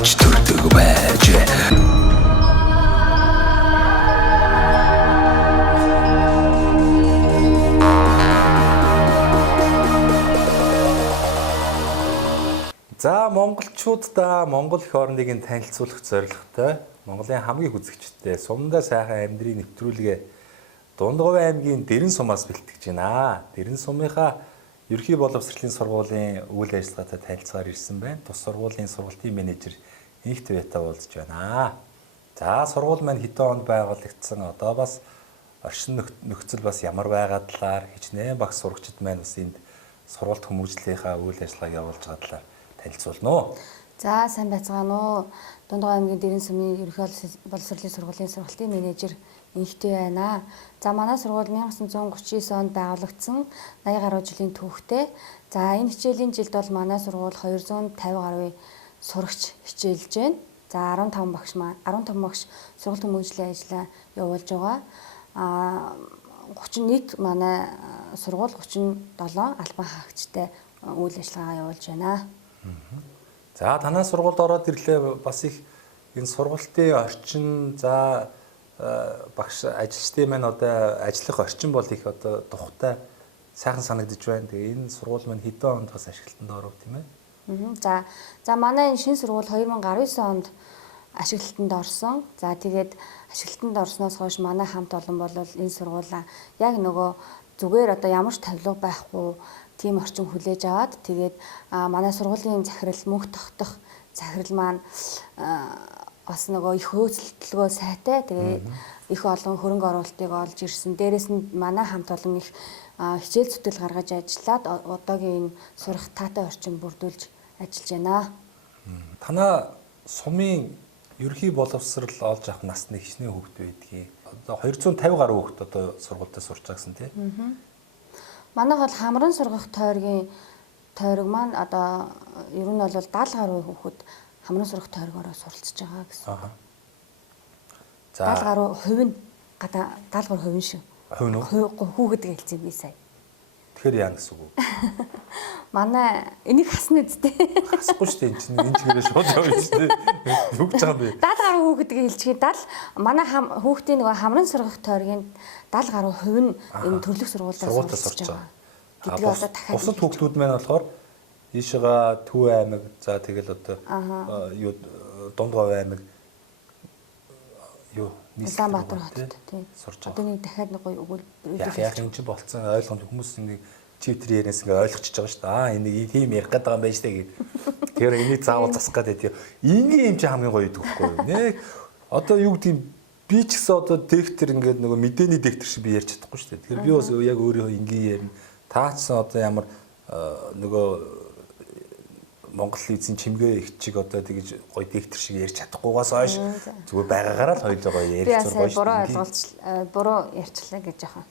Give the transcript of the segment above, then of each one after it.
авч төрдөг байж. За монголчуудаа Монгол эх орныг танилцуулах зорилготой Монголын хамгийн хүзэгчтэй сумдаа сайхан амьдрын нэвтрүүлгээ Дундгов аймгийн Дэрэн сумаас бэлтгэж байна. Дэрэн сумынхаа ерхий боловсролын сургуулийн үйл ажиллагаатай танилцахаар ирсэн байна. Тус сургуулийн сургалтын менежер Инх Твета уулзж байна. За сургууль маань хэдэн онд байгуулагдсан, одоо бас орчин нөхцөл бас ямар байгаа талаар хичнээн багш сурагчид маань бас энд сургуульд хүмүүжлийнхаа үйл ажиллагааг явуулж байгаа талаар танилцуулна уу. За сайн байцгаана уу. Дундгов аймгийн Дэрэн сумын ерхий боловсролын сургуулийн сургалтын менежер Инхтэй байна. За манай сургууль 1939 онд байгуулагдсан 80 гаруй жилийн түүхтэй. За энэ хичээлийн жилд бол манай сургууль 250 гаруй сурагч хичээлж байна. За 15 багш сургалт хүмүүжлийн ажлаа явуулж байгаа. 30 нийт манай сургууль 37 албан хаагчтай үйл ажиллагаа явуулж байна. За танай сургуульд ороод ирлээ бас их энэ сургалтын орчин за багш ажилчдын маань одоо ажиллах орчин бол их одоо тухтай сайхан санагдаж байна. Тэгээ энэ сургууль маань хэдэн онд бас ашиглалтанд оров тийм ээ? За манай энэ шинэ сургууль 2019 онд ашиглалтанд орсон. За тэгээд ашиглалтанд орсноос хойш манай хамт олон бол энэ сургуулаа яг нөгөө зүгээр одоо ямар ч тавилга байхгүй тийм орчин хүлээж аваад тэгээд манай сургуулийн захирал мөнх тогтох захирал маань бас нөгөө их хөөцөлтөлгөө сайтай тэгээд их олон хөрөнгө оруулалтыг олж ирсэн. Дээрээс нь манай хамт олон их хичээл зүтгэл гаргаж ажиллаад одоогийн энэ сурах таатай орчин бүрдүүлж ажиллаж байна. Танаа сумын ерхий боловсрол олж авах насны хичнээн хүүхэд байдгийг. Одоо 250 гаруй хүүхэд одоо сургуультай сурч байгаа гэсэн тийм. Манайх бол хамран сургах тойрог маань одоо ер нь бол 70 гаруй хүүхэд хамран сургах тойрогоороо суралцж байгаа гэсэн. За 70 гаруй хувь нь 70 гаруй хувь нь шүү. Хувь нь хүүхэд гэлцээ би сая. Тэгэхээр яа гэсэн үг вэ? Манай энийг хасна үстэй. Хасахгүй шүү дээ. Энэ чигээрээ шууд явна шүү дээ. Юу гэж байгаа юм бэ? 70 гаруй хүүхэд гэлчихэд 70 манай хүүхдийн нөгөө хамран сургах тойргийн 70 гаруй хувь нь энэ төрлөх сургуультай сурч байгаа. Гэдгээ одоо дахиад бусад хүүхдүүд маань болохоор ийшээгаа Төв аймаг за тэгэл одоо юу Дундгов аймаг юу Улаанбаатар хотод тийм сурч байгаа. Одоо нэг дахиад нэг гоё өгүүлбэр яг энэ чинь болцсон ойлгомж хүмүүс нэг чивтэр яриас ингээ ойлгочихж байгаа шүү дээ. Энийг тийм ярих гэдэг юм байна шүү дээ гэд. Тэгэхээр энийг заавал засах гэдэг. Энгийн юм чи хамгийн гоё гэдэг байхгүй юу? Нэг одоо юу гэдэг юм би ч гэсэн одоо дектор ингээд нөгөө мэдээний дектор шиг би ярьж чадахгүй шүү дээ. Тэгэхээр би бас яг өөрийнхөө энгийн ярина. Таачсан одоо ямар нөгөө Монгол эзэн чимгээ их чиг одоо тэгж гоё дектор шиг ярьж чадахгүйгаас хойш зүгээр байгаагаараа л хоёулаа гоё ярьж зургаа шүү дээ. Буруу ярьчлаа гэж яхан.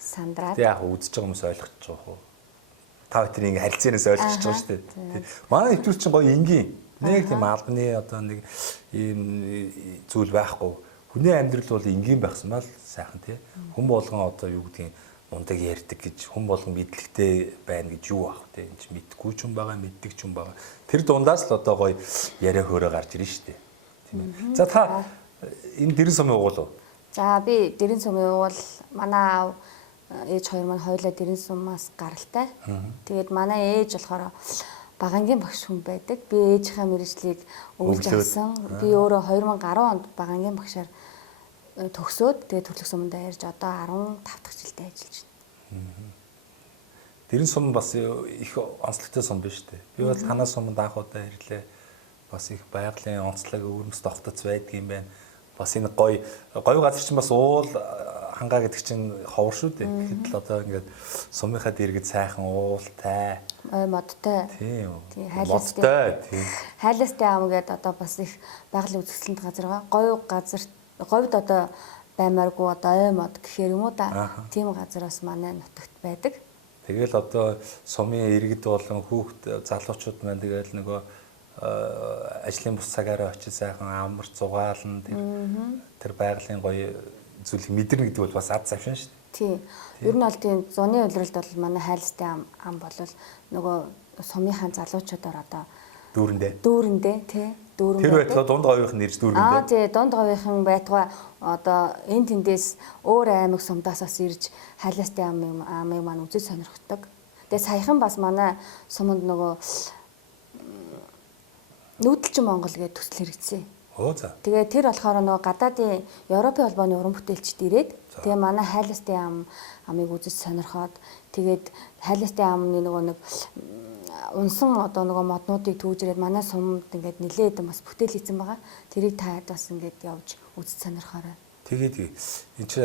Сандраад. Тэг яг үзэж байгаа хүмүүс ойлгочих жоох уу. Та бүхэн ингэ харилцаанаас ойлгочих байгаа шүү дээ. Манай нэвтрүүлэг чинь гоё энгийн. Нэг тийм албаны одоо нэг ийм зүйл байхгүй. Хүний амьдрал бол энгийн байхсан мал сайхан тий. Хүн болгон одоо юу гэдгийг мундаг ярьдаг гэж хүн болгон мэдлэгтэй байна гэж юу аах те энэ ч мэдгүй ч юм байгаа мэддэг ч юм байгаа тэр дундаас л одоо гоё яриа хөөрэ гарч ирнэ шүү дээ тийм ээ. За та энэ Дэрэн сумын угуул уу? За би Дэрэн сумын угуул манай аав ээж хоёр маань хоёулаа Дэрэн сумаас гаралтай. Тэгээд манай ээж болохоор багангийн багш хүн байдаг. Би ээжийнхээ мэргэжлийг өвлж авсан. Би өөрөө 2010 онд багангийн багшаар төгсөөд тэгээд төрлөх суманд ярьж одоо 15 дахь жилдээ ажиллаж байна. Дэрэн сум бас их онцлогтой сум биш үү? Би бол танаа суманд анх удаа ирлээ. Бас их байгалийн онцлог өвөрмөс тогтоц байдаг юм байна. Бас энэ гоё газар чинь бас уул хангаа гэдэг чинь ховор шүү дээ. Тэгэхэд л одоо ингээд сумынхаа дэргэд сайхан уултай, модтой. Тийм. Хайластай. Хайластай ам гэдэг одоо бас их байгалийн үзэсгэлэнт газар байгаа. Гоё газар говьд одоо баймааргүй одоо мод гэхээр юм уу да. Тийм газар бас манай нутагт байдаг. Тэгэл одоо сумын иргэд болон хүүхд залуучууд маань тэгэл нөгөө ажлын бус цагаараа очиж сайхан амар зугаална тэр байгалийн гоё зүйлийг мэдэрнэ гэдэг бол бас ад завшин шүү дээ. Тийм. Ер нь бол тийм зуны улиралд бол манай хайлстай ам бол нөгөө сумынхаа залуучуудаар одоо дүүрэндээ тий дүүрэн Тэр байтугай дунд говийн нэрж дүүргэн Аа дээ. тий, дунд говийн байтугай одоо энэ тэндээс өөр аймаг сумдаасаас ирж хайлаастай амыг маань үзэж сонирхдаг. Тэгээ саяхан бас манай суманд нөгөө нүүдэлчин Монгол гэдэг төсөл хэрэгжсэн. Оо за. Тэгээ тэр болохоор нөгөө гадаадын Европын холбооны уран бүтээлчд ирээд тэгээ манай хайлаастай амыг үзэж сонирхоод тэгээд хайлаастай амны нөгөө нэг унсан одоо нөгөө моднуудыг түүжрээд манай сумд ингээд нилээд бас бүтээл хийсэн байгаа. Тэрийг таад бас ингээд явж үзэж сонирхоорой. Тэгээд энэ чи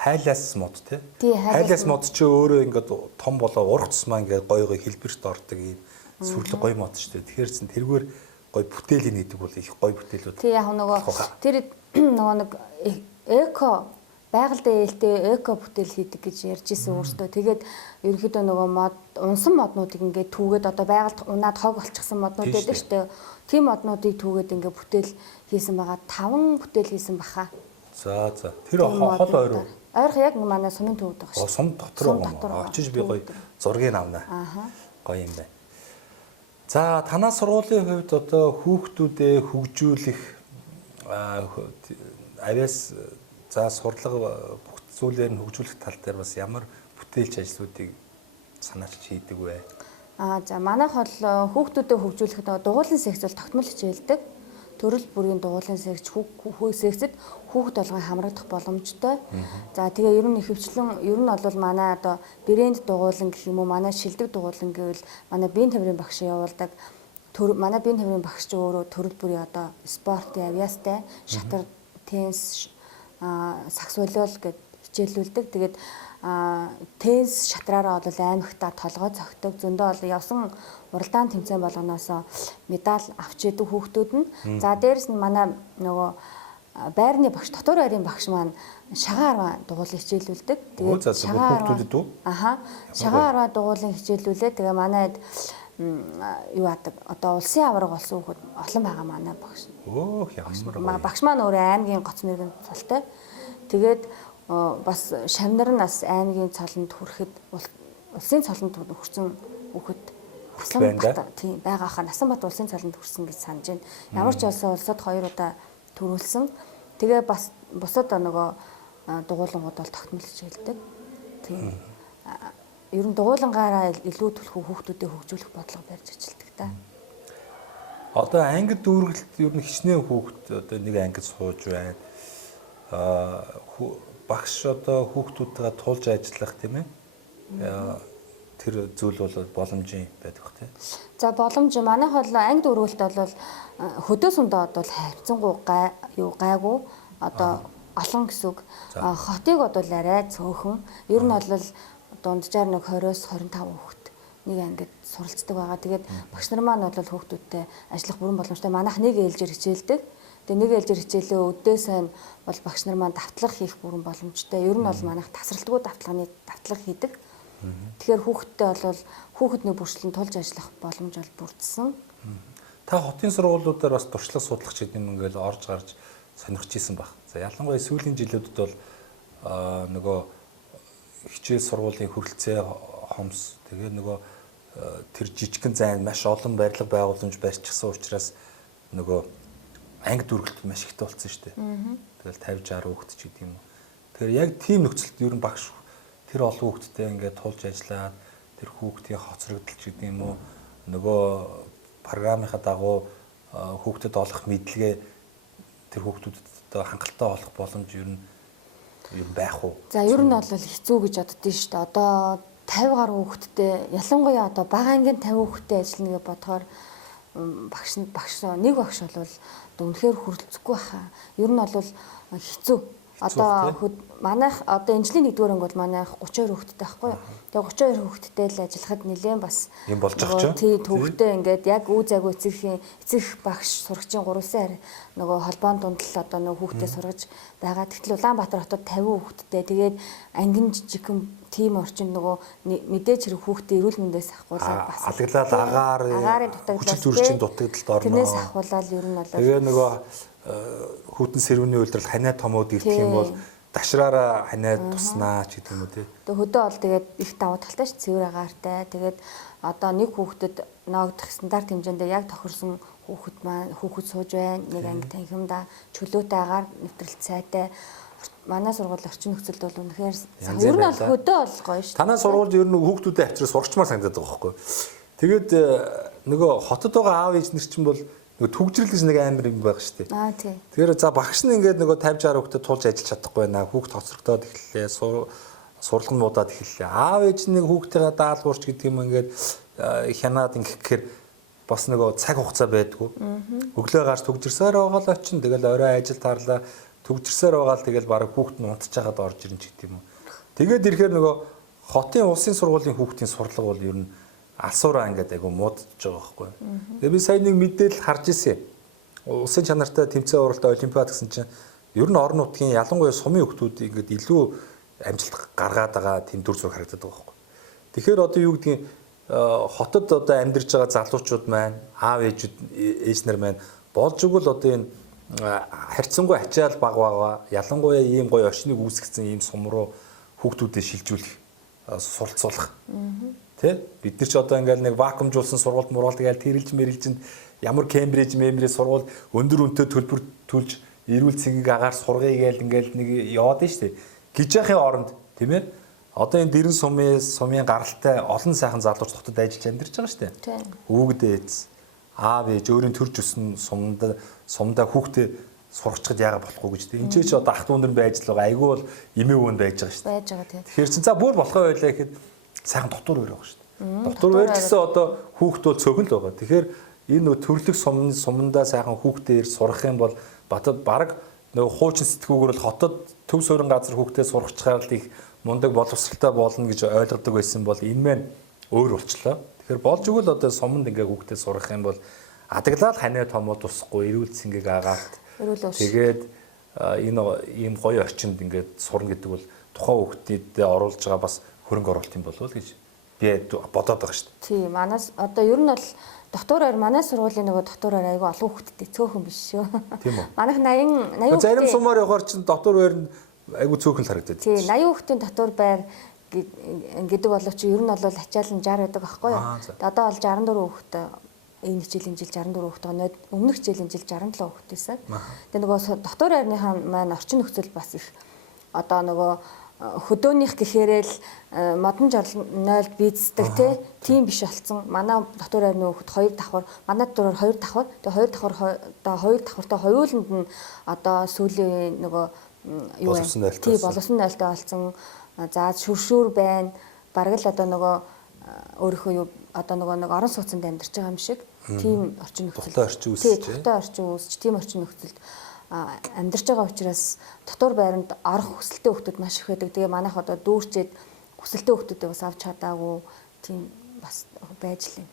хайлаас мод тий. Тий, Хайлаас мод чи өөрөө ингээд том болоо урах тусмаа ингээд гой хэлбэрт ордог ийм сүрлэг гой мод шүү дээ. Тэгэхээр чин тэргээр гой бүтээлийн хийдэг бол их гой бүтээлүүд. Тий яг нөгөө тэр нөгөө нэг эко байгаль дээлтэй эко бүтээл хийдэг гэж ярьж ирсэн өөртөө. Тэгээд ерөнхийдөө нөгөө мод унсан моднуудыг ингээд түүгээд одоо байгальд унаад хог болчихсон моднууд байдаг шүү дээ. Тийм моднуудыг түүгээд ингээд бүтээл хийсэн байгаа. 5 бүтээл хийсэн баха. За. Тэр хол ойроо. Ойрох яг манай сумын төвд байгаа шүү. Сум дотор байгаа. Очиж би гоё зургийг авнаа. Гоё юм байна. За танаа сургуулийн хувьд одоо хүүхдүүдэд хөгжүүлэх авиас за сурлага бүх зүйлээр нь хөгжүүлэх тал дээр бас ямар бүтээлч ажлуудыг санаачилж хийдэг вэ? За манайх бол хүүхдүүдэд хөгжүүлэхэд дугуулын секц бол тогтмол хичээлдэг. Төрөл бүрийн дугуулын секцэд хүүхд болгон хамрагдах боломжтой. За тэгээ ер нь ихэвчлэн ер нь бол манай одоо брэнд дугуулан гэх юм уу манай шилдэг дугуулан гэвэл манай биеийн тамирын багш явуулдаг. Манай биеийн тамирын багш ч өөрөө төрөл бүрийн одоо спортын авиастай шатар, теннис, сакс волейбол гэд хичээлүүлдэг. Тэгээд теннис шатраараа бол аймагтаа толгой цогтөг. Зөндөө бол явсан уралдаан тэмцээн болгоноос медаль авч идэг хүүхдүүд нь. За дээрэс нь манай нөгөө байрны багш, дотор байрны багш маань шагаан арваа дугуулын хичээлүүлдэг. Тэгээд шагаан хүүхдүүдэд үү? Шагаан арваа дугуулын хичээлүүлээ. Тэгээ манайд юу яадаг одоо улсын аварга болсон хүүхэд олон байгаа манай багш. Ямар багш маань өөрөө аймгийн гоц мөргөнд цолтой. Тэгээд бас шавнар нь бас аймгийн цолонд хүрэхэд улсын цолонд хүрсэн хүүхэд тийм байгаа хаа Насанбат улсын цолонд хүрсэн гэж санаж байна. Ямар ч болсон улсад 2 удаа төрүүлсэн. Тэгээ бас бусад нөгөө дугуулангууд бол тогтмол хичээлдэг. Тийм. Ер нь дугуулангаараа илүү төлхөө хүүхдүүдэд хөгжүүлэх бодлого барьж ажилладаг та. Одоо ангид дүүргэлт ер нь хичнээн хүүхд одоо нэг ангид сууж байна. Багш одоо хүүхдүүдтэйгээ тулж ажиллах тийм ээ. Тэр зүйл бол боломжийн байдаг бах тийм. За боломж манайх бол анги дүүргэлт бол хөдөөс өндөө бол хайрцангуй гайгүй одоо олон гэсэн үг. Хотыг бол арай цөөхөн. Ер нь бол дунджаар нэг 20-с 25 хүүхэд нэг ангид суралцдаг байгаа. Тэгээд багш нар маань бол хүүхдүүдтэй ажиллах бүрэн боломжтой. Манайх нэг ээлжээр хичээлдэг. Тэгээд нэг ээлжээр хичээлээ өдөөсөө бол багш нар маань давтлага хийх бүрэн боломжтой. Ер нь бол манайх тасралтгүй давтлага хийдэг. Тэгэхээр хүүхэдтэй бол хүүхэдний бүрчлэн тулж ажиллах боломж бол бүрдсэн. Та хотын сургуулиудаар бас туршлага судлах гэдэг юм ингээл орж гарч сонирхож исэн баг. За ялангуяа сүүлийн жилүүдэд бол нөгөө хичээл сургуулийн хөрөлцөө хомс тэгээ нөгөө тэр жижигхэн зайн маш олон барилга байгууламж барьчихсан учраас нөгөө анги дүргэлт маш ихтэй болсон шүү дээ. Тэгэл 50-60 хүүхэд ч гэдэг юм уу. Тэгэхээр яг тийм нөхцөлд ер нь багш тэр олон хүүхэдтэй ингээд тулж ажиллаад тэр хүүхдийн хоцрогдолч гэдэг юм уу нөгөө програмынхаа дагуу хүүхдэд олох мэдлэгээ тэр хүүхдүүдэд хангалттай олох боломж ер нь байх уу? За ер нь бол хэцүү гэж боддөө шүү дээ. Одоо 50 гаруй хүүхэдтэй ялангуяа одоо бага ангийн 50 хүүхэдтэй ажиллана гэж бодохоор багш нэг багш бол үнэхээр хүрэлцэхгүй хаа. Ер нь бол хэцүү. Одоо манайх одоо энэ жилийн 1-р анги бол манайх 32 хүүхэдтэй байхгүй юу? Тэгээ 32 хүүхэдтэй л ажиллахад нэлээд бас юм болж байгаа ч. Тий төвхтэй ингээд яг үе заггүй эцэг багш сурагчийн гурван нөгөө холбоон дунд л одоо нөгөө хүүхдээ сургаж байгаа. Тэгтэл Улаанбаатар хотод 50 хүүхэдтэй тэгээд ангин жижигхэн тим орчинд нөгөө мэдээж хэрэг хүүхдээ эрүүл мэндээс ахгуулаад бас алаглаад агарын хүчил зүрчийн дутагдалд орно. Тэрнээс ахгуулаад ер нь бол тэгээ нөгөө хүүтэн сэрүүний үйлдвэрлэл ханаа томууд ирэх юм бол дашраараа ханаад туснаа ч гэдэг юм уу тий. Тэгээ хөдөө бол тэгээд их давуу талтай ш цэвэр агаартай. Тэгээд одоо нэг хүүхдэд ноогдох стандарт хэмжээндээ яг тохирсон хүүхэд сууж байна. Нэг анги танхимда чөлөөтэй агаар нэвтрэлт сайтай. Манай сургууль орчин нөхцөлд бол үнэхээр ер нь бол хөдөө бол гоё ш. Танай сургуульд ер нь хүүхдүүдэд авчир сурагчмаар санагдаад байгаа байхгүй. Тэгээд нөгөө хотод байгаа аав ээж нар чинь бол нөгөө төгжрөл гэж нэг амар юм байгаа шүү дээ. Тийм. Тэгэхээр за багш нь ингээд нөгөө 50 60 хүүхдэд тулж ажиллаж чадахгүй байна. Хүүхд хоцрогдоод эхэллээ. Сурлага нь муудаад эхэллээ. Аав ээж нэг хүүхдийнхээ даалгаварч гэдэг юм ингээд хянаад ингэхээр бас нөгөө цаг хугацаа байдгүй. Өглөө гарч төгжрсээр байгаа л очин. Тэгэл орой ажил таарлаа. Төгжрсээр байгаа л тэгэл бараг хүүхд нь унтчихад орж ирэн ч гэдэг юм уу. Тэгээд ирэхээр нөгөө хотын улсын сургуулийн хүүхдийн сурлага бол ер нь алсуураа ингээд айгу муудаж байгаа байхгүй. Тэгээ би сая нэг мэдээлэл харж ирсэн. Улсын чанартай тэмцээн уралдаан олимпиад гэсэн чинь ер нь орон нутгийн ялангуяа сумын хүүхдүүд ингээд илүү амжилт гаргаад байгаа тэм дүр зураг харагдаад байгаа байхгүй. Тэгэхээр одоо юу гэдгийг хотод одоо амьдарч байгаа залуучууд маань аав ээж нар маань болж игэл одоо энэ харьцангуй ачаал баг байгаа ялангуяа ийм гоё орчныг үүсгэсэн ийм сум руу хүүхдүүдэд шилжүүлэх суралцуулах. Тэ бид нар ч одоо ингээл нэг вакуумжуулсан сургуульд мургалд гээл тэрэлж мэрэлжинд ямар Кембриж мембрийн сургууль өндөр үнэтэй төлбөр төлж эрүүл цэнгийг агаар сургая гээл ингээл нэг яваад нь штэ. Гэж яхахын оронд тийм ээ одоо энэ дэрэн сумын гаралтай олон сайхан залууч хотод ажиллаж амьдарч байгаа штэ. Өвөг дээдс аав ээж өөрийн төрж өссөн сумдаа хүүхдээ сургачдад яага болохгүй гэж тийм. Энд ч одоо ах トゥ өндөр байж л байгаа. Айгүй бол эмээ өвөнд байж байгаа штэ. Байж байгаа тийм. Тэгэхээр чин за бүр болохоо байлаа гэхэд сайхан дотор өөр байгаа шүү дээ. Дотор өөр гэсэн одоо хүүхд бол цөөхөн л байгаа. Тэгэхээр энэ нөө төрлөх сумандаа сайхан хүүхдээр сурах юм бол бараг нөгөө хуучин сэтгүүгээр л хотод төв суурин газар хүүхдээ сургахчаар л их мундаг боловсралтай болно гэж ойлгодог байсан бол энэ мэн өөр болчлоо. Тэгэхээр болж игэл одоо суманд ингээ хүүхдээ сурах юм бол адаглал ханаа томод усахгүй эрүүл цэнгийг агаарт тэгээд энэ ийм гоё орчинд ингээд сурна гэдэг бол тухайн хүүхдэд оруулж байгаа бас хөрөнгө оруулалт юм болов уу гэж би бодоод байгаа шүү дээ. Тийм. Манаас одоо ер нь бол дотоороор манай сургуулийн нөгөө дотоороор айгүй олон хүүхдтэй цөөхөн биш шүү. Тийм үү. Манайх 80 зарим сумаар явахаар чинь дотор байр нь айгүй цөөхөн л харагдаад. Тийм. 80 хүүхдийн дотор байр гэдэг боловч ер нь бол ачаал нь 60 байдаг аахгүй юу. Одоо бол 64 хүүхдтэй энэ хичээлийн жил 64 хүүхдтэй өнөөдөр өмнөх хичээлийн жил 67 хүүхдтэйсэн. Тэгээ нөгөө дотор байрныхаа маань орчин нөхцөл бас их одоо нөгөө хөдөөнийх гэхээрэл модон жорнойл бийцдэг тийм биш болцсон. Манай дотор байрны хүүхэд 2 давхар, манай дотор 2 давхар. Тэгээ 2 давхар одоо 2 давхартай хоёуланд нь одоо сүүлийн нөгөө юу вэ? Тийм боловсон найлтай болсон. За шүршүүр байна. Бараг л одоо нөгөө өөрийнхөө юу одоо нөгөө нэг орон сууцнд амьдарч байгаа юм шиг тийм орчин нөхцөл. Тухтай орчин үүсэж. Тухтай орчин үүсэж тийм орчин нөхцөлд амьдарч байгаа учраас дотор байранд орох хүсэлтэй хүмүүс маш их байдаг. Тэгээ манайх одоо дүүрчээд хүсэлтэй хүмүүсээ бас авч чадаагүй тийм бас байж л юм.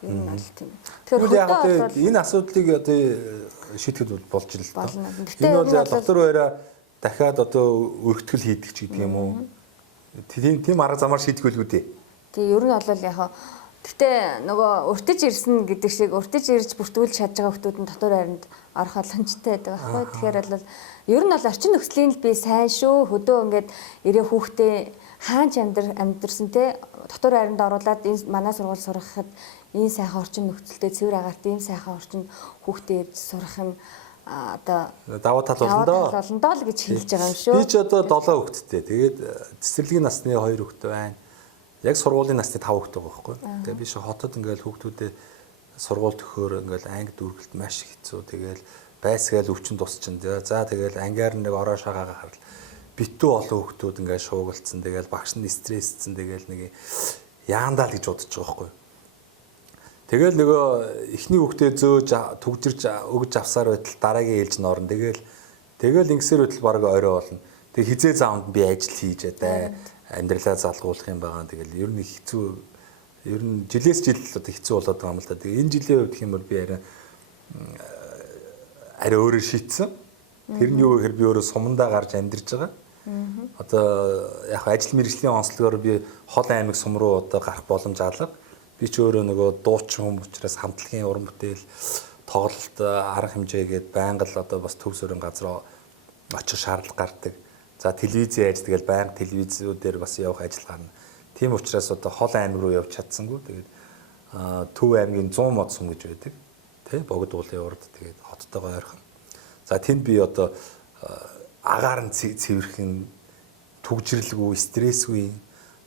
Ер нь бол тийм. Тэгэхээр энэ асуудлыг одоо шийдэхэд болж л та. Энэ бол дотор байраа дахиад одоо өргөтгөл хийдэг ч гэдэг юм уу? Тийм арга замаар шийдэх байлгүй дээ. Тэгээ ер нь бол яг гэтээ нөгөө өртөж ирсэн гэдэг шиг өртөж ирж бүртгүүлж чадж байгаа хүмүүс нь дотор байранд орох боломжтой байдаг байхгүй. Тэгэхээр бол ер нь бол орчин нөхцөлийн би сайн шүү. Хөдөө ингээд ирээ хүүхдээ хаач амьдэрсэн те дотор байранд оруулаад энэ манай сургууль сургахад энэ сайхан орчин нөхцөлтэй цэвэр агаарт ийм сайхан орчинд хүүхдээ сурах нь одоо даваа тал болондоо л гэж хэлж байгаа юм шүү. Би ч одоо 7 хүүхэдтэй. Тэгээд цэцэрлэгийн насны 2 хүүхэд байна. Яг сургуулийн насны 5 хүүхэд байгаа байхгүй. Тэгээд би шиг хотод ингээл хүүхдүүдэд сургууль төхөөр ингээл анги дүүргэлт маш хэцүү. Тэгээл байсгаал өвчин тусчин. За тэгээл ангиар нэг ороо шагаагаа харал. Битүү олон хүүхдүүд ингээл шуугалтсан. Тэгээл багш нь стрессцэн. Тэгээл нэг яандаа л гэж бодож байгаа байхгүй. Тэгэл нөгөө эхний хүүхдээ зөөж түгжирж өгж авсаар байтал дараагийн ээлж нь орно. Тэгэл ингэсээр байтал баг орой болно. Тэг хизээ заамд би ажил хийж адаа амьдралаа залгуулах юм байгаа. Тэгэл ер нь хэцүү ер нь жилээс жил одоо хэцүү болоод байгаа юм л да. Тэгээ энэ жилийн хувьд гэх юм бол би арай өөрөөр шийдсэн. Тэр нь юу гэхээр би өөрөө сумандаа гарч амьдарч байгаа. Одоо яг ажил мэргэжлийн онцлогоор би Хол аймаг сум руу одоо гарах боломж алга. Би ч өөрөө нөгөө дуучин хүн учраас хамтлагийн уран бүтээл тоглолт арга хэмжээгээд байнга л одоо бас төв суурин газар очих шаардлага гардаг. За телевизийн ажил тэгэл байнга телевизүүдээр бас явах ажиллагаа нь. Тийм учраас одоо хол аймаг руу явж чадсангүй. Тэгээд Төв аймгийн 100 мод сум гэж байдаг. Тэ богд уулын урд тэгээд хоттойгоо ойрхон. За тэнд би одоо агаар нь цэвэрхэн түгжрэлгүй, стрессгүй.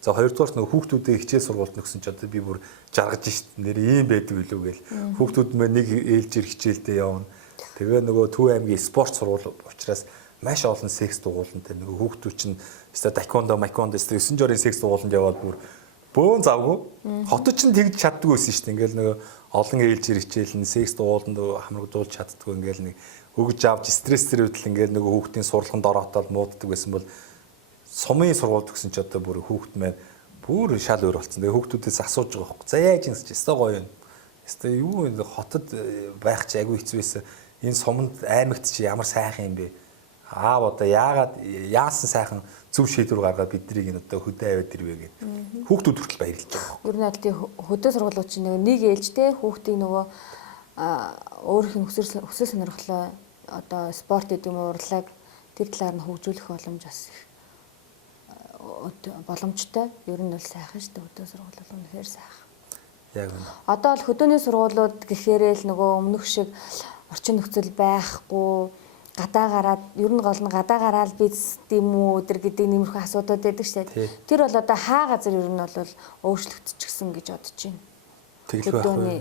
За хоёрдугаарт нөгөө хүүхдүүдээ хичээл сургуульд нөхсөн ч одоо би бүр жаргаж шít. Нэр ийм байдаг билүү гээл. Хүүхдүүд мань нэг ээлжир хичээлдээ явна. Тэгээ нөгөө Төв аймгийн спорт сургууль учраас маш олон секс дугуулантай нөгөө хүүхдүүд чинь өстой тайквондо, майквондо өстой 9 жорын секс дугууланд яваад бүр бөөн завгүй. Хотод ч тэгж чаддгүй байсан шүү дээ. Ингээл нөгөө олон ээлжир хичээл нь секс дугууланд хамрагдуулж чаддгүй ингээл нэг өгж авч стресс төрөвдөл ингээл нөгөө хүүхдийн сурлаганд ороотол мууддаг байсан бол сумын сургууль төгсөн ч одоо бүр хүүхд маань бүр шал өөр болсон. Тэгээ хүүхдүүдээс асууж байгаа байхгүй. За яаж юм чи өстой гоё юм. Өстой юу энэ хотод байх чи агүй хэцүү байсан. Энэ суманд аймагт чи ямар сайхан юм бэ? Аав одоо яасан сайхан зөв шийдвэр гаргаад биднийг энэ одоо хөдөө аваад ирвэ гэд. Хүүхдүүд хүртэл баярлаж байгаа. Ер нь тийм хөдөө сургуулиуд чинь нэг ээлжтэй хүүхдийг нөгөө өөрийнх нь хүсэл сонирхлоо одоо спорт гэдэг юм урлаг тэр талаар нь хөгжүүлэх боломж бас их боломжтой. Ер нь бол сайхан шүү дээ хөдөө сургууль бол үнэхээр сайхан. Яг үнэ. Одоо л хөдөөний сургуулиуд гэхээр л нөгөө өмнөх шиг орчин нөхцөл байхгүй гадаа гараад ер нь гол нь гадаа гараад биз тийм үү өдр гэдэг нэмэрхүү асуудууд байдаг шүү дээ. Тэр бол одоо хаа газар ер нь бол өөрчлөгдчихсэн гэж бодож байна. Тэгэл байхгүй.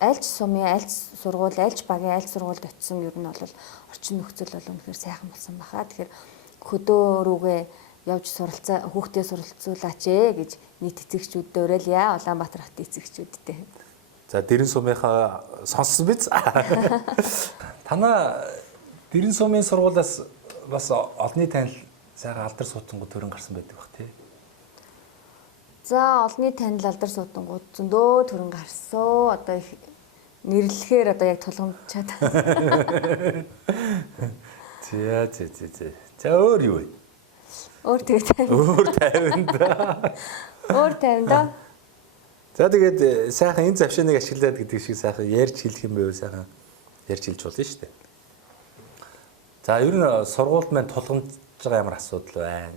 Альч сумын альч сургууль, альч багийн альч сургуульд очисон ер нь бол орчин нөхцөл бол үнэхээр сайхан болсон баха. Тэгэхээр хөдөө рүүгээ явж суралцаа хүүхдээ суралцуулаач гэж нийт эцэгчүүд дөөрэлье. Улаанбаатар хотын эцэгчүүдтэй. За Дэрэн сумынхаа сонссон биз? Танаа Дэрэн сумын сургуулиас бас олонний танил сайхан алдар суутангууд төрөн гарсан байдаг бах тий. За олонний танил алдар суутангууд зөндөө төрөн гарсан. Одоо их нэрлэхээр одоо яг тулгамдж чадаа. За өөр юу вэ? Өөр тэгээд Өөр 50 да. Өөр 50 да. За тэгээд сайхан энэ завшааныг ашиглаад гэдэг шиг сайхан ярьж хэлэх юм байвал сайхан ярьж хэлж болно шүү дээ. За ер нь сургуульд маань тулгамдж байгаа ямар асуудал байна?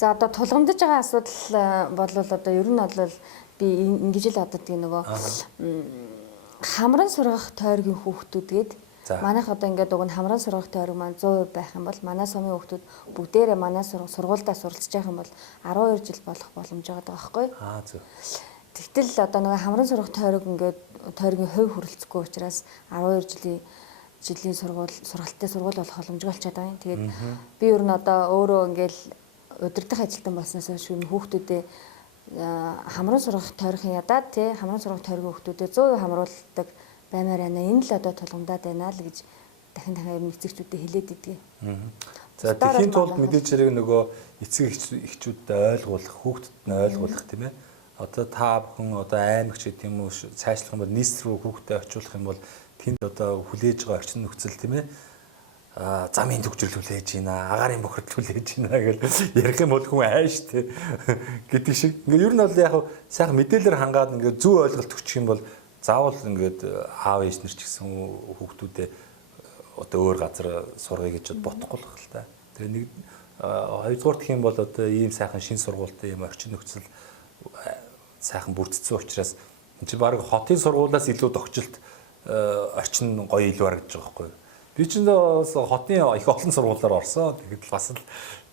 За одоо тулгамдж байгаа асуудал бол одоо ер нь бол би ингэж л одоо тийм нөгөө хамран сургах тойргийн хүүхдүүд гээд манайх одоо ингээд уг нь хамран сургах тойрог маань 100% байх юм бол манай сумын хүүхдүүд бүгдээрээ манай сургуульдаа суралцж байгаа юм бол 12 жил болох боломж байгаа байхгүй. Зөв. Тэгтэл одоо нөгөө хамран сургах тойрог ингээд тойргийн хувь хүрэлцэхгүй учраас 12 жилийн сургалтын сургууль болох боломжтой болчиход байгаа юм. Тэгээд би ер нь одоо өөрөө ингээд удирдах ажилтан болсноос хойш хүүхдүүдэд хамран сургах тойргийн ядаад тий хамран сургах тойргийн хүүхдүүдэд 100% хамруулдаг баймаар байна. Энэ л одоо тулгамдаад байна л гэж дахин ер нь эцэгчүүдэд хэлээд идэгээ. За тэхийн тулд мэдээж хэрэг нөгөө эцэг эхчүүдэд ойлгуулах, хүүхдэд нь ойлгуулах тийм ээ. Одоо та бүхэн одоо аймагч гэдэг юм уу цаашлах юм бол нийс рүү хүүхдэд очиулах юм бол тэнд одоо хүлээж байгаа орчин нөхцөл тийм ээ. Замын төгжрөл хүлээж байна, агаарын бохирдол хүлээж байна гэж ярих юм бол хүн ааш тий гэдэг шиг. Ингээ ер нь бол яг сайхан мэдээлэлээр хангаад ингээ зөв ойлголт өгчих юм бол заавал ингээд аав ээж нар ч гэсэн хүүхдүүдээ одоо өөр газар сургая гэж бодохгүй л хэл та. Тэгээ нэг хоёрдугаар гэх юм бол одоо ийм сайхан шин сургуультай юм орчин нөхцөл сайхан бүрдсэн учраас энэ чинь баг хотын сургуулиас илүү догчлолт орчин гоё илүү харагдаж байгаа байхгүй юу. Би ч бас хотын их олон сургуулиар орсон. Тэгэхэд бас л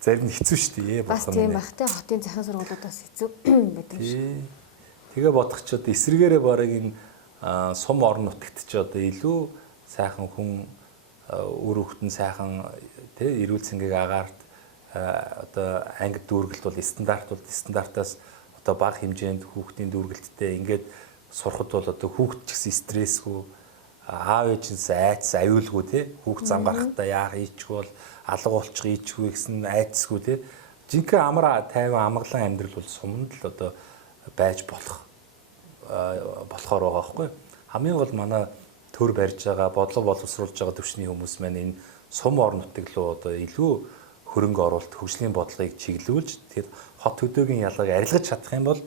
зарим нь хэцүү шүү дээ. Бас тийм бах те хотын захын сургуулиудаас хэцүү байдаг шүү. Тэгээ бодох ч одоо эсрэгээрээ барыг энэ сум орон нутагт ч одоо илүү сайхан хүн өр хөвгтөн сайхан тий эрүүл цэнгийг агаарт одоо ангид дүүргэлт бол стандартаас одоо бага хэмжээнд хүүхдийн дүүргэлттэй ингээд сурахад бол одоо хүүхд ч гэсэн стрессгүй аав ээжээс айц аюулгүй тий хүүхд зам гарахтаа яах ийчих бол алга болчих ийчихгүй гэсэн айцсгүй тий жинхэнэ амар тайван амгалан амьдрал бол суманд л одоо байж болохоор байгаа байхгүй хамгийн гол манай төр барьж байгаа бодлого боловсруулж байгаа төвчний хүмүүс маань энэ сум орон нутаг руу одоо илүү хөрөнгө оруулалт хөгжлийн бодлогыг чиглүүлж тэгэхээр хот төдөөгийн ялгааг арилгаж чадах юм бол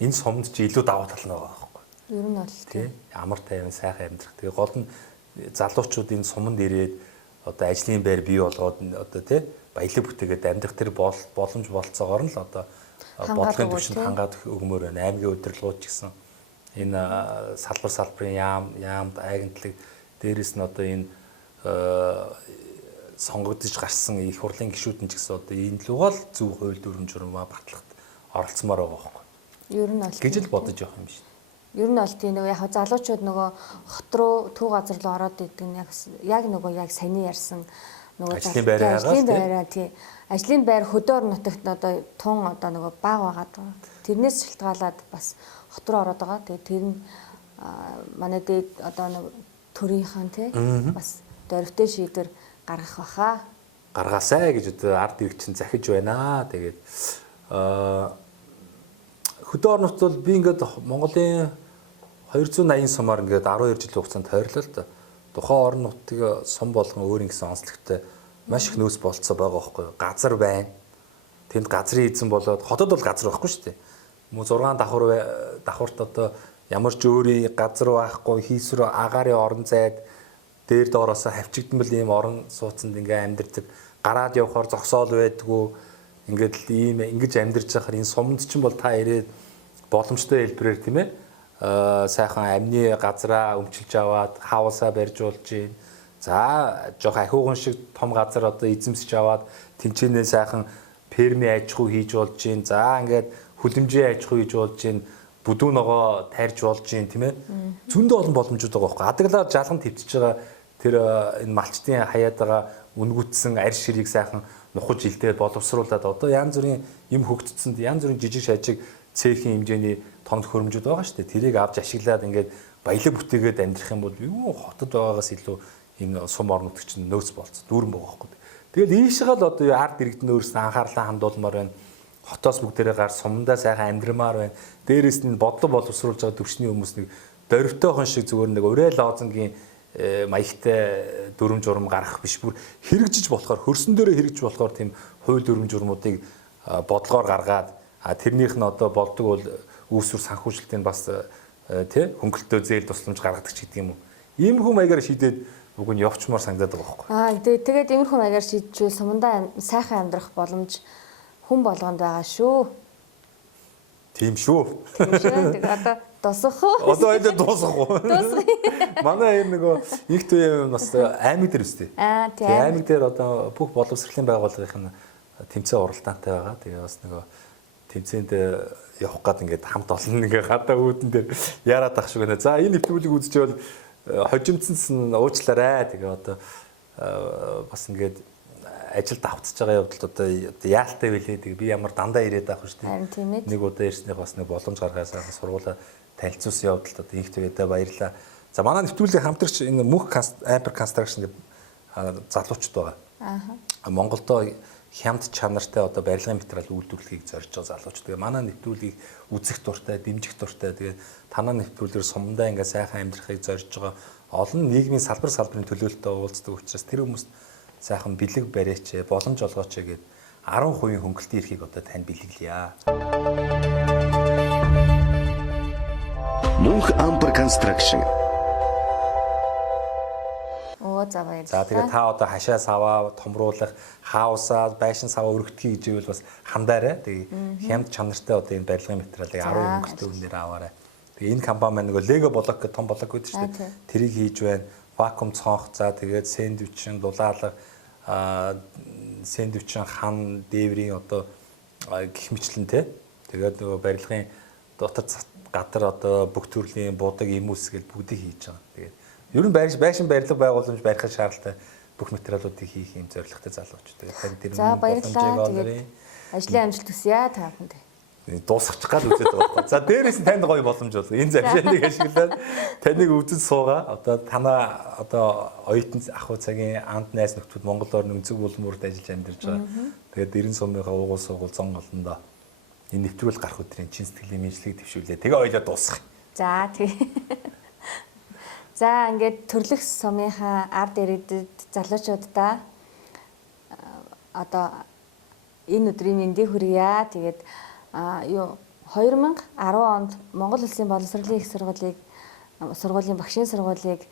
энэ сумд ч илүү даваа тал нь байгаа байхгүй ер нь бол тий амар тайван сайхан амьдрах тэгээ гол нь залуучууд энэ суманд ирээд одоо ажлын байр бий болгоод одоо тий баялаг бүтээгээд амьдрах тэр боломж болцоогоор нь л одоо бодлогын түвшинд хангаад өгмөр байна. Аймгийн удирдлагууд ч гэсэн энэ салбарын яамд агентлаг дээрээс нь одоо энэ сонгогдож гарсан их хурлын гишүүд нь ч гэсэн одоо энэ лугаал зөв хууль дүрм журмаа батлагт оролцмоор байгаа байхгүй. Ер нь бол гэж л бодож явах юм биш. Ер нь бол тийм нөгөө яг залуучууд нөгөө хот руу төв газар руу ороод идэг нь яг нөгөө яг саяны ярьсан нөгөө ажлын байраа тий ажлын байр хөдөөр нутагт одоо тун одоо нөгөө баг байгаад байгаа. Тэрнээс шалтгаалаад бас хот руу ороод байгаа. Тэгээ тэр нь манай дээд одоо нөгөө төрийнхэн тий бас дөрвтэй шийдвэр гаргах баха. Гаргаасай гэж одоо ард ирэх чинь захиж байна. Тэгээд хөдөө орнот бол би ингээд Монголын 280 сумаар ингээд 12 жилийн хугацаанд тойрлоо л да. Тухайн орон нутгийн сум болгон өөр ингэсэн онцлогтой маш их нөөц болцоо байгаа байхгүй юу. Газар байна. Тэнд газрын эзэн болоод хотод бол газар байхгүй шүү дээ. Мөн 6 давхурт одоо ямар ч өөрийн газар байхгүй хийсвэр агаарын орон зайд дээр доороос хавчигдмал ийм орон сууцанд ингээ амьдэрдэг. Гараад явхаар зогсоол байдгүй. Ингээд л ийм ингэж амьдарч байхаар энэ сумд чинь бол та ирээд боломжтой хэлбэрээр тийм ээ сайхан амны газраа өмчилж аваад хаусаа барьж болж гин. За жоох ахиуган шиг том газар одоо эзэмсэж аваад тэнцэнэ сайхан ферми аж ахуй хийж болж гин. За ингээд хүлэмжийн аж ахуй хийж болж гин. Бүдүүн ногоо тарьж болж гин тийм ээ. Зөндөө олон боломжууд байгаа байхгүй. Адаглаар жалган твтж байгаа тэр энэ малчтын хаяад байгаа үнгүтсэн арь ширийг сайхан нухаж илдээд боловсруулад одоо янз бүрийн юм хөгжцөнд янз бүрийн жижиг шажиг цехийн хэмжээний тоног хөрөмжүүд байгаа шүү дээ. Тэрийг авч ашиглаад ингээд баялаг бүтээгээд амьдрах юм бол юу хотод байгаагаас илүү энэ сум орнууд чинь нөөц болцсон дүүрэн байгаа байхгүй. Тэгэл ийшээ л одоо ард иргэдэн өөрсдөө анхаарлаа хандуулмаар байна. Хотоос бүгдээрээ гар сумдаа сайхан амьдрмаар байна. Дээрээс нь бодлого боловсруулж байгаа төвчний хүмүүс нэг дөрвтойхон шиг зүгээр нэг урай лоозонгийн маягтай дүрм журм гарах биш бүр хэрэгжиж болохоор хөрсөн дээрээ хэрэгжиж болохоор тийм хууль дүрм журмуудыг бодлогоор гаргаад тэрнийх нь одоо болдог бол үүсвэр санхүүжилтийн бас тий хөнгөлтөө зээл тусламж гаргадаг ч гэдэг юм уу. Иймэрхүү маягаар шийдээд уг нь явчмаар санагдаад байгаа байхгүй. Тэгээд иймэрхүү маягаар шийдчихвэл сумдаа сайхан амьдрах боломж хүн болгонд байгаа шүү. Тийм шүү. Тэгээд одоо дуусах уу? Одоо энэ дуусах уу? Манай энэ нөгөө их төвийн бас аймаг дээр үстэй. Тийм. Аймаг дээр одоо бүх боловсролын байгууллагын тэмцээн уралдаантай байгаа. Тэгээ бас нөгөө тэмцээнд явах гээд ингээд хамт олон ингээ гадаа үүдэн дээр яарад ах шиг байна. За энэ нэвтрүүлгийг үзчихвэл хожимдсанс нь уучлаарай. Тэгээ одоо бас ингээд ажилд автж байгаа явдалд одоо яалтай байлээ. Тэгээ би ямар дандаа ирээд авах шүү дээ. Нэг удаа ирснийх бас нэг боломж гаргаасаа сургуулаа танилцуулсан явдалд одоо их төвөдөө баярлаа. За манай нэвтрүүлгийн хамтрагч энэ мөнх Amber Construction гэдэг залуучууд байгаа. Монголдо хямд чанартай одоо барилгын материал үйлдвэрлэхийг зорж байгаа залуучууд. Тэгээ манай нэвтрүүлгийг үзэх дуртай, дэмжих дуртай. Тэгээ танаа нэвтрүүлгээр сумдаа ингээ сайхан амьдрахыг зорж байгаа олон нийгмийн салбарын төлөөлөлтөд уулздаг учраас тэр хүмүүст сайхан бэлэг барьяач, боломж олгооч гэдэг 10% хөнгөлтийн эрхийг одоо тань бэлэглэе. Мөнх Amber Construction. За баярлалаа. За тэгээ та одоо хашаа саваа томруулах, хаусаа, байшин саваа өргөдөхий гэж ивэл бас хандаарай. Тэгээ хямд чанартай одоо энэ барилгын материалыг 10 хөнгөлтөөр үнээр аваарай. Тэгээ энэ компани маань нөгөө Lego блок гэх том блок гэдэг чинь тэрийг хийж байна. Вакуум цонх, за тэгээд сэндвичэн, дулаалга, сэндвичэн хан, дээврийн одоо гих мэтлэн те. Тэгээд нөгөө барилгын дотор гадар одоо бүх төрлийн будаг, имүүс гэл бүгдийг хийж байгаа. Тэгээд ер нь байшин барилга байгууламж барихын шаардлагатай бүх материалуудыг хийх юм зорилготой залуучууд. Тэгээд тань тэр баярлалаа. Тэгээд ажлын амжилт хүсье та бүхэнд. Дуусгачих гал үзээд байгаа. За дээрээс нь танд гоё боломж бол энэ завшааныг ашиглаад таныг үзэж суугаа. Одоо танаа одоо оюутан ах уу цагийн анд найз нөхдөд Монгол орны өнцөг булмурд ажиллаж амьдарч байгаа. Тэгээд дэрэн сумынхаа уугуул сургууль зон голондоо энэ нэвтрүүл гарах өдрийн чин сэтгэлийн мэдлэгийг төвшүүлээ. Тэгээ ойлоо дуусгах. За тэгээ. За ингээд төрлөх сумынхаа ард иргэдэд залуучуудаа одоо энэ өдрийн мэндийг хүргье. Тэгээд 2010 онд Монгол Улсын боловсролын их сургуулийн багшийн сургуулийг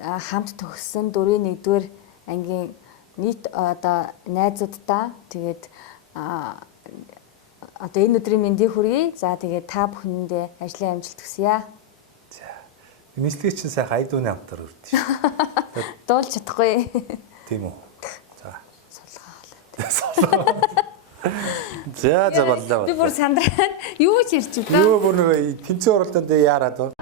хамт төгссөн 4-р 1-р ангийн нийт одоо найзуудаа тэгээд одоо энэ өдрийн мэндийг хүргэе. За тэгээд та бүхэндээ ажлын амжилт хүсье. За. Нийслэгээ чинь сайхан айдууны хамтар өрдөө шүү. Дуулж чадахгүй. Тийм үү. За. Сулгаа болоо. За боллоо. Би бүр сандраад юу ч ярьж байна. Юу бүр нэг тэмцээн оролдоонд яарад ба.